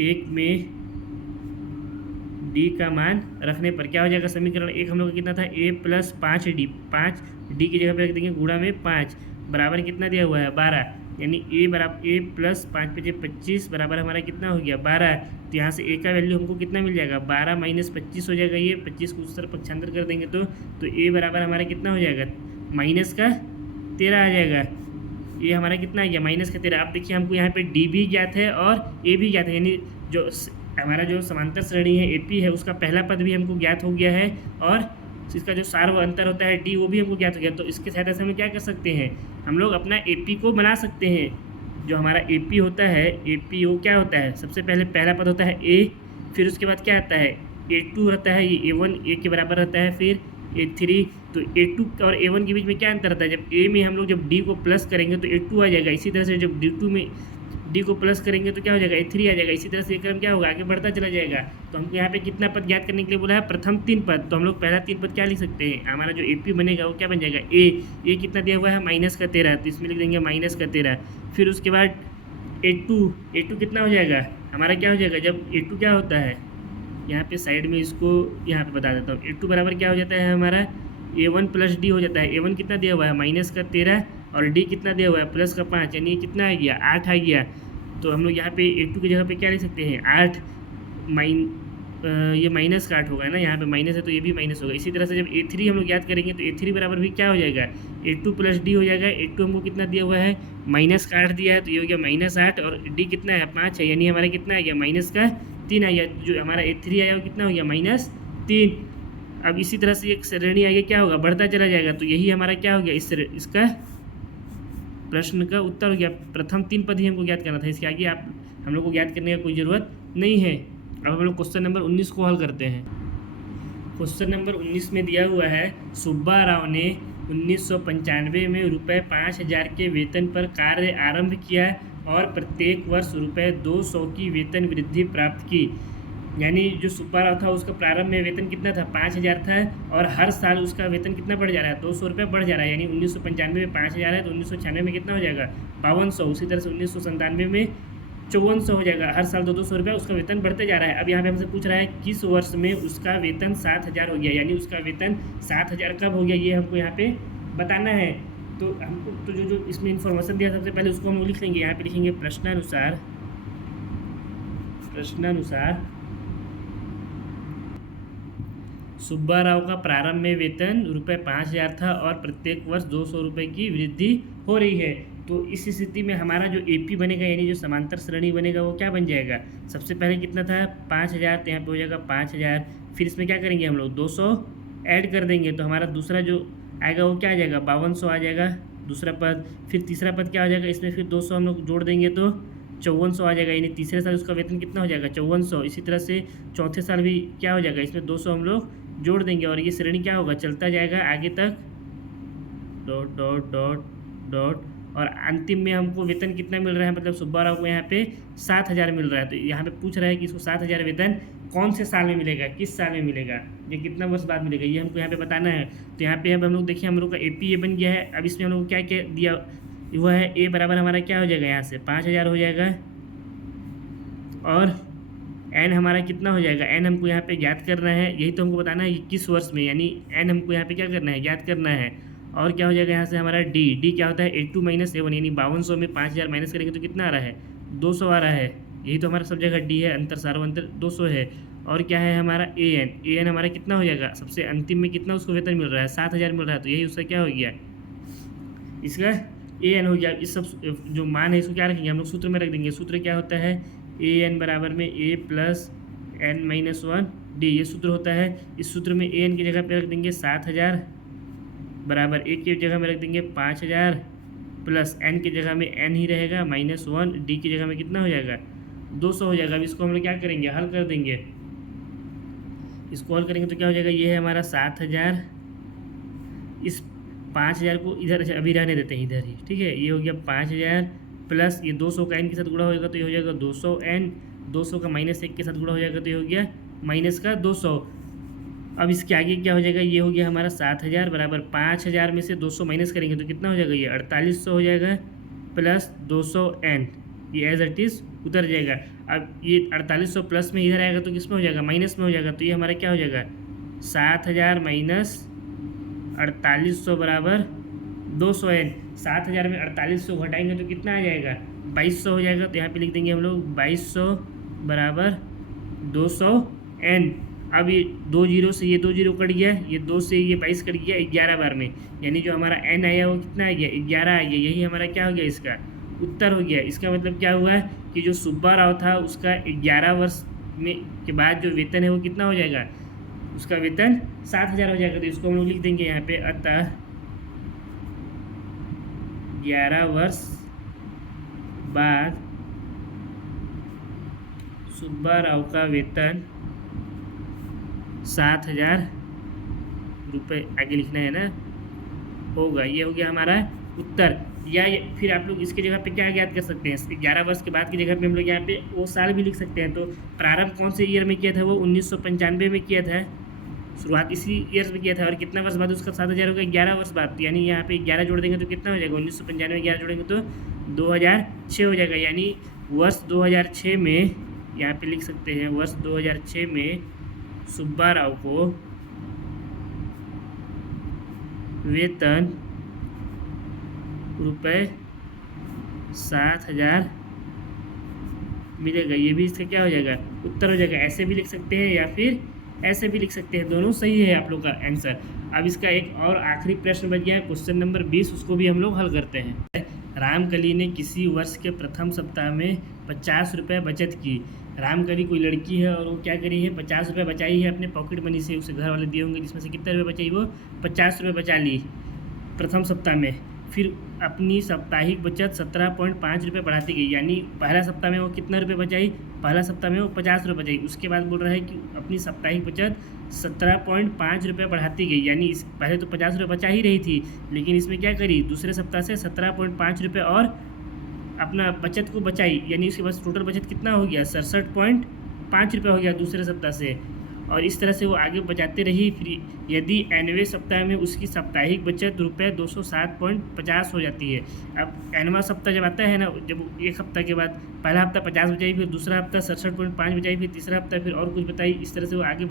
1 में डी का मान रखने पर क्या हो जाएगा, समीकरण 1 हम लोग का कितना था, ए प्लस 5d, 5d की जगह पर रख देंगे गुणा में 5 बराबर कितना दिया हुआ है 12, यानी ए बराबर ए प्लस 5 × 25 बराबर हमारा कितना हो गया 12। तो यहाँ से ए का वैल्यू हमको कितना मिल जाएगा, 12 माइनस 25 हो जाएगा, ये 25 को उस तरफ पक्षांतर कर देंगे तो ए बराबर हमारा कितना हो जाएगा, माइनस का 13 आ जाएगा। ये हमारा कितना आ गया, माइनस का 13। आप देखिए हमको यहाँ पे डी भी ज्ञात है और ए भी ज्ञात है, यानी जो हमारा जो समांतर श्रेणी है एपी है उसका पहला पद भी हमको ज्ञात हो गया है, और इसका जो सार्व अंतर होता है डी वो भी हमको ज्ञात हो गया। तो इसके सहायता से हम क्या कर सकते हैं, हम लोग अपना एपी को बना सकते हैं। जो हमारा एपी होता है, एपी वो क्या होता है, सबसे पहले पहला पद होता है ए, फिर उसके बाद क्या आता है A2 रहता है, ये A1 ए के बराबर रहता है, फिर A3। तो A2 और A1 के बीच में क्या अंतर रहता है, जब A में हम लोग जब D को प्लस करेंगे तो A2 आ जाएगा, इसी तरह से जब D2 में D को प्लस करेंगे तो क्या हो जाएगा, A3 आ जाएगा। इसी तरह से ये क्रम क्या होगा, आगे बढ़ता चला जाएगा। तो हमको यहाँ पे कितना पद ज्ञात करने के लिए बोला है, प्रथम 3 पद। तो हम लोग पहला 3 पद क्या लिख सकते हैं, हमारा जो AP बनेगा वो क्या बन जाएगा, ए कितना दिया हुआ है, माइनस का 13, तो इसमें लिख देंगे माइनस का 13। फिर उसके बाद A2 कितना हो जाएगा हमारा, क्या हो जाएगा, जब A2 क्या होता है, यहाँ पे साइड में इसको यहाँ पे बता देता हूँ। A2 बराबर क्या हो जाता है हमारा, A1 प्लस D हो जाता है। A1 कितना दिया हुआ है, माइनस का 13, और D कितना दिया हुआ है, प्लस का 5, यानी कितना आ गया, 8 आ गया। तो हम लोग यहाँ पे A2 की जगह पे क्या लिख सकते हैं, 8 ये माइनस का 8 होगा ना, यहाँ पे माइनस है तो ये भी माइनस होगा। इसी तरह से जब A3 हम लोग याद करेंगे तो A3 बराबर भी क्या हो जाएगा, A2 प्लस D हो जाएगा। A2 हमको कितना दिया हुआ है, माइनस का 8 दिया है, तो ये हो गया -8, और D कितना है, 5 है, यानी हमारा कितना आ गया, माइनस का 3 आ गया। जो हमारा A3 आया वो कितना हो गया, -3। अब इसी तरह से एक श्रेणी आगे क्या होगा, बढ़ता चला जाएगा। तो यही हमारा क्या हो गया, इसका प्रश्न का उत्तर हो गया। प्रथम 3 पद ही हमको ज्ञात करना था, इसके आगे आप हम लोग को ज्ञात करने का कोई ज़रूरत नहीं है। अब हम लोग क्वेश्चन नंबर 19 को हल करते हैं। क्वेश्चन नंबर 19 में दिया हुआ है, सुब्बा राव ने 1995 में ₹5000 के वेतन पर कार्य आरंभ किया और प्रत्येक वर्ष ₹200 की वेतन वृद्धि प्राप्त की। यानी जो सुब्बा राव था उसका प्रारंभ में वेतन कितना था, 5000 था, और हर साल उसका वेतन कितना बढ़ जा रहा है, 200 रुपये बढ़ जा रहा है। यानी 1995 में 5000 है तो 1996 में कितना हो जाएगा, 5200। उसी तरह से 1997 में 5400 हो जाएगा। हर साल 200 रुपये उसका वेतन बढ़ते जा रहा है। अब यहाँ पे हमसे पूछ रहा है किस वर्ष में उसका वेतन 7000 हो गया, यानी उसका वेतन 7000 कब हो गया, ये हमको यहाँ पे बताना है। तो हमको तो जो इसमें इन्फॉर्मेशन दिया सबसे पहले उसको हम लिख लेंगे। यहाँ पे लिखेंगे प्रश्नानुसार सुब्बा राव का प्रारंभ में वेतन ₹5000 था और प्रत्येक वर्ष 200 रुपये की वृद्धि हो रही है। तो इस स्थिति में हमारा जो एपी बनेगा, यानी जो समांतर श्रेणी बनेगा, वो क्या बन जाएगा, सबसे पहले कितना था 5000, तो यहाँ पे हो जाएगा 5000। फिर इसमें क्या करेंगे हम लोग, 200 ऐड कर देंगे, तो हमारा दूसरा जो आएगा वो क्या आ जाएगा, 5200 आ जाएगा दूसरा पद। फिर तीसरा पद क्या हो जाएगा, इसमें फिर 200 हम लोग जोड़ देंगे तो 5400 आ जाएगा, यानी तीसरे साल उसका वेतन कितना हो जाएगा, 5400। इसी तरह से चौथे साल भी क्या हो जाएगा, इसमें 200 हम लोग जोड़ देंगे, और ये श्रेणी क्या होगा, चलता जाएगा आगे तक, डॉट डॉट डॉट डॉट, और अंतिम में हमको वेतन कितना मिल रहा है, मतलब सुब्बा राव को यहाँ पे 7000 मिल रहा है। तो यहाँ पे पूछ रहा है कि इसको 7000 वेतन कौन से साल में मिलेगा, किस साल में मिलेगा, ये कितना वर्ष बाद मिलेगा, ये हमको यहाँ पे बताना है। तो यहाँ पे अब हम लोग देखिए हम लोग का एपी ये बन गया है। अब इसमें हम लोग को क्या क्या दिया हुआ है, ए बराबर हमारा क्या हो जाएगा, यहाँ से 5000 हो जाएगा, और एन हमारा कितना हो जाएगा, एन हमको यहाँ पे ज्ञात करना है, यही तो हमको बताना है कि किस वर्ष में, यानी एन हमको यहाँ पे क्या करना है, ज्ञात करना है। और क्या हो जाएगा यहाँ से हमारा डी क्या होता है, 82 माइनस A1, यानी 5200 में 5000 माइनस करेंगे तो कितना आ रहा है, 200 आ रहा है। यही तो हमारा सब जगह डी है, अंतर सार्वंतर 200 है। और क्या है हमारा एन हमारा कितना हो जाएगा, सबसे अंतिम में कितना उसको वेतन मिल रहा है, 7000 मिल रहा है, तो यही उसका क्या हो गया, इसका एन हो गया। इस सब जो मान है इसको क्या रखेंगे हम लोग, सूत्र में रख देंगे। सूत्र क्या होता है, एन बराबर में A प्लस n-1 डी, ये सूत्र होता है। इस सूत्र में एन की जगह पे रख देंगे 7000 बराबर ए की जगह में रख देंगे 5000 प्लस एन की जगह में एन ही रहेगा -1, डी की जगह में कितना हो जाएगा, 200 हो जाएगा। अब इसको हम लोग क्या करेंगे, हल कर देंगे। इसको हल करेंगे तो क्या हो जाएगा, ये है हमारा 7000, इस 5000 को इधर अभी रहने देते हैं इधर ही, ठीक है। ये हो गया 5000 प्लस ये 200 का एन के साथ गुणा होगा तो ये हो जाएगा 200n, 200 का -1 के साथ गुणा हो जाएगा तो ये हो गया माइनस का 200। अब इसके आगे क्या हो जाएगा, ये हो गया हमारा 7000 बराबर 5000 में से 200 माइनस करेंगे तो कितना हो जाएगा, ये 4800 हो जाएगा प्लस 200n, ये एज इट इज़ उतर जाएगा। अब ये 4800 प्लस में इधर आएगा तो किस में हो जाएगा, माइनस में हो जाएगा, तो ये हमारा क्या हो जाएगा 7000 माइनस 4800 बराबर 200n। 7000 में 4800 घटाएंगे तो कितना आ जाएगा, 2200 हो जाएगा। तो यहाँ पे लिख देंगे हम लोग 2200 बराबर 200n। अब ये 2 जीरो से ये 2 जीरो कट गया, ये 2 से ये 22 कट गया 11 बार में, यानी जो हमारा n आया वो कितना आ गया, 11 आ गया। यही हमारा क्या हो गया, इसका उत्तर हो गया। इसका मतलब क्या हुआ कि जो सुब्बा राव था उसका 11 वर्ष में के बाद जो वेतन है वो कितना हो जाएगा, उसका वेतन 7000 हो जाएगा। तो इसको हम लोग लिख देंगे यहाँ पे, अतः 11 वर्ष बाद सुब्बा राव का वेतन 7000 रुपये, आगे लिखना है ना, होगा। ये हो गया हमारा उत्तर। या फिर आप लोग इसके जगह पे क्या ज्ञात कर सकते हैं, 11 वर्ष के बाद की जगह पे हम लोग यहाँ पे वो साल भी लिख सकते हैं। तो प्रारंभ कौन से ईयर में किया था, वो 1995 में किया था, शुरुआत इसी ईयर में किया था। और कितना वर्ष बाद उसका 7000 हो गया, 11 वर्ष बाद। यानी यहाँ पे 11 जोड़ देंगे तो कितना हो जाएगा, 1995 में 11 जोड़ेंगे तो 2006 हो जाएगा। यानी वर्ष 2006 में यहाँ पे लिख सकते हैं, वर्ष 2006 में सुब्बा राव को वेतन रुपये 7000 मिलेगा। ये भी इसका क्या हो जाएगा, उत्तर हो जाएगा। ऐसे भी लिख सकते हैं या फिर ऐसे भी लिख सकते हैं, दोनों सही है आप लोग का आंसर। अब इसका एक और आखिरी प्रश्न बच गया है, क्वेश्चन नंबर 20, उसको भी हम लोग हल करते हैं। रामकली ने किसी वर्ष के प्रथम सप्ताह में 50 रुपये बचत की। रामकली कोई लड़की है और वो क्या करी है, 50 रुपये बचाई है अपने पॉकेट मनी से, उसे घर वाले दिए होंगे, जिसमें से कितने रुपये बचाई, वो 50 रुपये बचा ली प्रथम सप्ताह में। फिर अपनी साप्ताहिक बचत 17.5 रुपये बढ़ाती गई, यानी पहला सप्ताह में वो कितना रुपये बचाई, पहला सप्ताह में वो 50 रुपये बचाई। उसके बाद बोल रहा है कि अपनी साप्ताहिक बचत 17.5 रुपये बढ़ाती गई, यानी इस पहले तो 50 रुपये बचा ही रही थी, लेकिन इसमें क्या करी, दूसरे सप्ताह से 17.5 रुपये और अपना बचत को बचाई, यानी उसके पास टोटल बचत कितना हो गया, 67.5 रुपये हो गया दूसरे सप्ताह से। और इस तरह से वो आगे बचाते रही। फिर यदि 9वें सप्ताह में उसकी साप्ताहिक बचत रुपये 207.50 हो जाती है। अब 9वां सप्ताह जब आता है ना, जब एक हफ्ता के बाद पहला हफ्ता 50 बचाई, फिर दूसरा हफ्ता 67.5 बचाई, फिर तीसरा हफ्ता फिर और कुछ बताई, इस तरह से वो आगे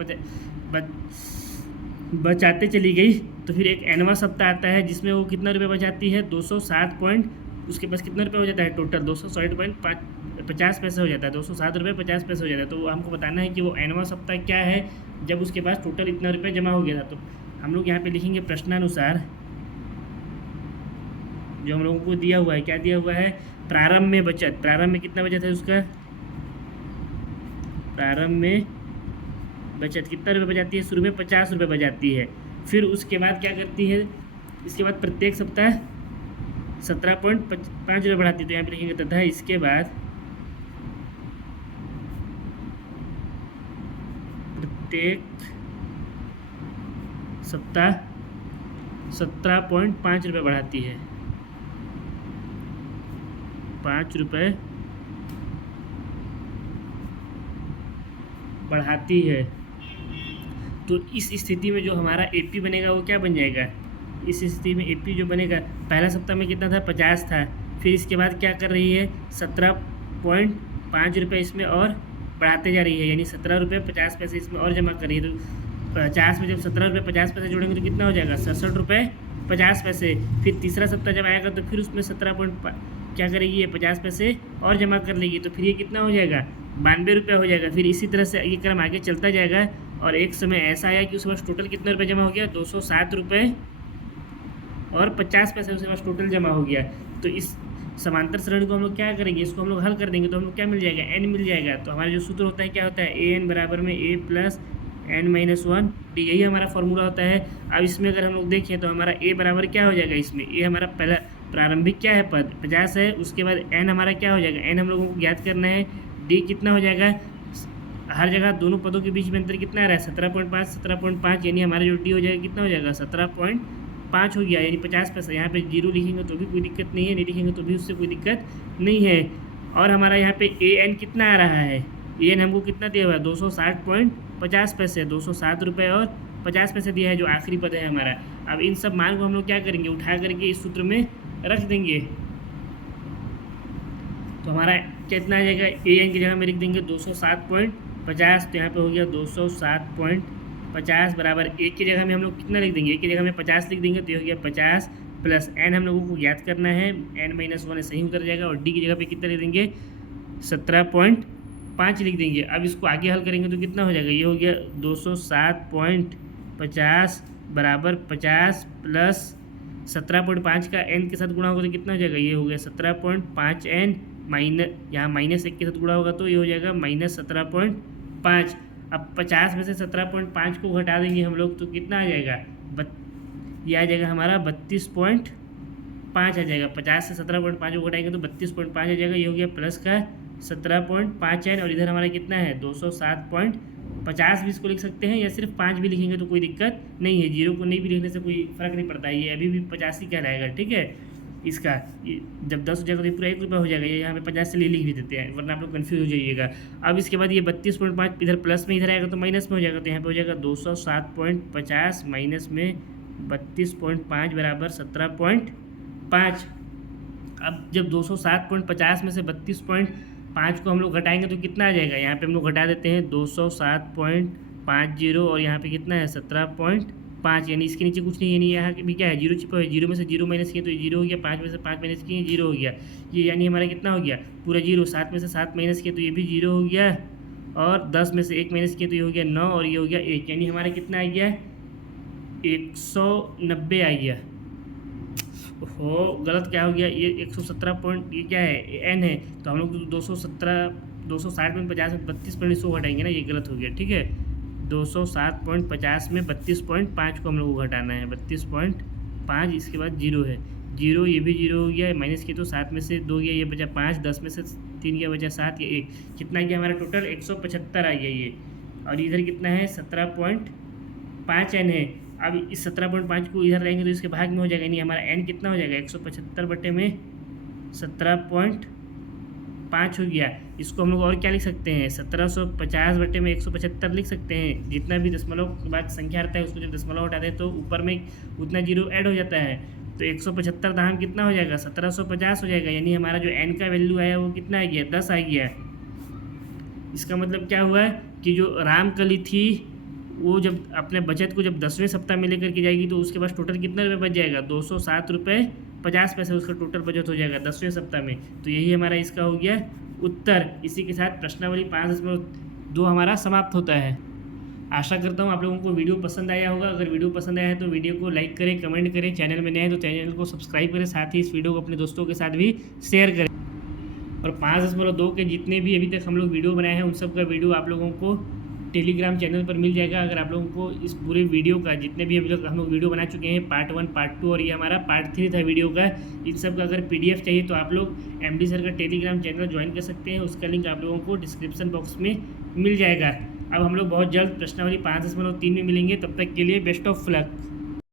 बचाते चली गई। तो फिर एक 9वां सप्ताह आता है जिसमें वो कितना रुपये बचाती है, 207 उसके पास कितना रुपये हो जाता है टोटल, 207.50 पैसे हो जाता है, 207 रुपये 50 पैसे हो जाता है। तो हमको बताना है कि वो 9वां सप्ताह क्या है जब उसके पास टोटल इतना रुपये जमा हो गया था। तो हम लोग यहाँ पे लिखेंगे प्रश्नानुसार जो हम लोगों को दिया हुआ है, क्या दिया हुआ है, प्रारंभ में बचत, प्रारंभ में कितना बचत है उसका, प्रारंभ में बचत कितना रुपये बचाती है, शुरू में 50 रुपये बचाती है। फिर उसके बाद क्या करती है, इसके बाद प्रत्येक सप्ताह 17.5 रुपये बढ़ाती है। तो यहाँ पे लिखेंगे तथा इसके बाद प्रत्येक सप्ताह 17.5 रुपये बढ़ाती है, 5 रुपये बढ़ाती है। तो इस स्थिति में जो हमारा एपी बनेगा वो क्या बन जाएगा, इस स्थिति में एपी जो बनेगा, पहला सप्ताह में कितना था, 50 था। फिर इसके बाद क्या कर रही है, 17.5 रुपये इसमें और बढ़ाते जा रही है, यानी 17 रुपये 50 पैसे इसमें और जमा कर रही है। तो 50 में जब 17 रुपये 50 पैसे जोड़ेंगे तो कितना हो जाएगा 67 रुपये 50 पैसे। फिर तीसरा सप्ताह जब आएगा तो फिर उसमें 17 क्या करेगी ये 50 पैसे और जमा कर लेगी, तो फिर ये कितना हो जाएगा 92 रुपये हो जाएगा। फिर इसी तरह से ये क्रम आगे चलता जाएगा और एक समय ऐसा आया कि उसके पास टोटल कितना रुपये जमा हो गया 207 रुपये और 50 पैसे उसके पास टोटल जमा हो गया। तो इस समांतर श्रेणी को हम लोग क्या करेंगे, इसको हम लोग हल कर देंगे तो हम लोग क्या मिल जाएगा n मिल जाएगा। तो हमारा जो सूत्र होता है क्या होता है an बराबर में a प्लस n-1 डी, यही हमारा फॉर्मूला होता है। अब इसमें अगर हम लोग देखें तो हमारा a बराबर क्या हो जाएगा, इसमें a हमारा पहला प्रारंभिक क्या है पद 50 है, उसके बाद n हमारा क्या हो जाएगा n हम लोगों को ज्ञात करना है, d कितना हो जाएगा, हर जगह दोनों पदों के बीच में अंतर कितना आ रहा है 17.5 यानी हमारा जो d हो जाएगा कितना हो जाएगा 17.5 हो गया, यानी 50 पैसे। यहाँ पे 0 लिखेंगे तो भी कोई दिक्कत नहीं है, नहीं लिखेंगे तो भी उससे कोई दिक्कत नहीं है। और हमारा यहाँ पे an कितना आ रहा है, an हमको कितना दिया हुआ है 260.50 पैसे, 207 रुपये और 50 पैसे दिया है जो आखिरी पद है हमारा। अब इन सब मान को हम लोग क्या करेंगे, उठा करके इस सूत्र में रख देंगे। तो हमारा कितना आ जाएगा an की जगह में लिख देंगे 207.50, तो यहाँ पे हो गया 207.50 बराबर एक की जगह में हम लोग कितना लिख देंगे, एक की जगह में 50 लिख देंगे तो ये हो गया 50 प्लस n हम लोगों को ज्ञात करना है, n-1 सही उतर जाएगा और d की जगह पे कितना लिख देंगे 17.5 लिख देंगे। अब इसको आगे हल करेंगे तो कितना हो जाएगा, ये हो गया 207.50 बराबर 50 प्लस 17.5 का n के साथ गुणा होगा तो कितना हो जाएगा, ये हो गया 17.5n माइनस, यहाँ -1 के साथ गुणा होगा तो ये हो जाएगा -17.5। अब 50 में से 17.5 को घटा देंगे हम लोग तो कितना आ जाएगा, ये आ जाएगा हमारा 32.5 आ जाएगा। 50 से 17.5 को घटाएंगे तो 32.5 आ जाएगा, ये हो गया प्लस का 17.5n और इधर हमारा कितना है 207.50 भी इसको लिख सकते हैं या सिर्फ 5 भी लिखेंगे तो कोई दिक्कत नहीं है, 0 को नहीं भी लिखने से कोई फ़र्क नहीं पड़ता है, ये अभी भी 50 ही कहलाएगा। ठीक है, इसका जब 10 हो जाएगा तो पूरा 1 रुपया हो जाएगा, ये यहाँ पे 50 से लिख भी देते हैं वरना आप लोग कन्फ्यूज हो जाइएगा। अब इसके बाद ये 32.5 इधर प्लस में इधर आएगा तो माइनस में हो जाएगा, तो यहाँ पे हो जाएगा 207.50 माइनस में 32.5 बराबर 17.5। अब जब 207.50 में से 32.5 को हम लोग घटाएंगे तो कितना आ जाएगा, यहाँ पे हम लोग घटा देते हैं 207.50 और यहाँ पे कितना है 17.5, यानी इसके नीचे कुछ नहीं है, यानी यहाँ भी क्या है 0 छिपा है, 0 में से 0 माइनस किया तो 0 हो गया, 5 में से 5 माइनस किए 0 हो गया, ये यानी हमारा कितना हो गया पूरा 0। 7 में से 7 माइनस किया तो ये भी 0 हो गया और 10 में से 1 माइनस किया तो ये हो गया 9 और ये हो गया 1, यानी हमारा कितना आ गया 190 आ गया। हो गलत क्या हो गया, ये 117 पॉइंट, ये क्या है n है, तो हम लोग 260 में 50 में 32.100 घटाएंगे ना, ये गलत हो गया। ठीक है, 207.50 में 32.5 को हम लोग को घटाना है, 32.5, इसके बाद 0 है, 0 ये भी 0 हो गया, माइनस किया तो 7 में से 2 गया, ये बचा 5, 10 में से 3 गया बचा 7, ये 1, कितना गया हमारा टोटल 175 आ गया ये। और इधर कितना है 17.5n है। अब इस 17.5 को इधर रहेंगे तो इसके भाग में हो जाएगा, यानी हमारा n कितना हो जाएगा 175 बटे में 17.5 हो गया। इसको हम लोग और क्या लिख सकते हैं 1750 बटे में 175 लिख सकते हैं। जितना भी दशमलव के बाद संख्या आता है उसको जब दशमलव हटाते हैं तो ऊपर में उतना 0 ऐड हो जाता है, तो 175 दाम कितना हो जाएगा 1750 हो जाएगा, यानी हमारा जो n का वैल्यू आया वो कितना आ गया 10 आ गया। इसका मतलब क्या हुआ कि जो रामकली थी वो जब अपने बचत को जब 10वें सप्ताह में लेकर के जाएगी तो उसके पास टोटल कितना रुपये बच जाएगा 207 रुपये 50 पैसे उसका टोटल बचत हो जाएगा 10वें सप्ताह में। तो यही हमारा इसका हो गया उत्तर। इसी के साथ प्रश्नावली 5.2 हमारा समाप्त होता है। आशा करता हूँ आप लोगों को वीडियो पसंद आया होगा। अगर वीडियो पसंद आया है तो वीडियो को लाइक करें, कमेंट करें, चैनल में नए हैं तो चैनल को सब्सक्राइब करें, साथ ही इस वीडियो को अपने दोस्तों के साथ भी शेयर करें। और 5.2 के जितने भी अभी तक हम लोग वीडियो बनाए हैं उन सब का वीडियो आप लोगों को टेलीग्राम चैनल पर मिल जाएगा। अगर आप लोगों को इस पूरे वीडियो का जितने भी अभी तक हम लोग वीडियो बना चुके हैं पार्ट 1 पार्ट 2 और ये हमारा पार्ट 3 था वीडियो का, इन सब का अगर PDF चाहिए तो आप लोग MD सर का टेलीग्राम चैनल ज्वाइन कर सकते हैं। उसका लिंक आप लोगों को डिस्क्रिप्शन बॉक्स में मिल जाएगा। अब हम लोग बहुत जल्द प्रश्नावली 5.3 में मिलेंगे, तब तक के लिए बेस्ट ऑफ लक।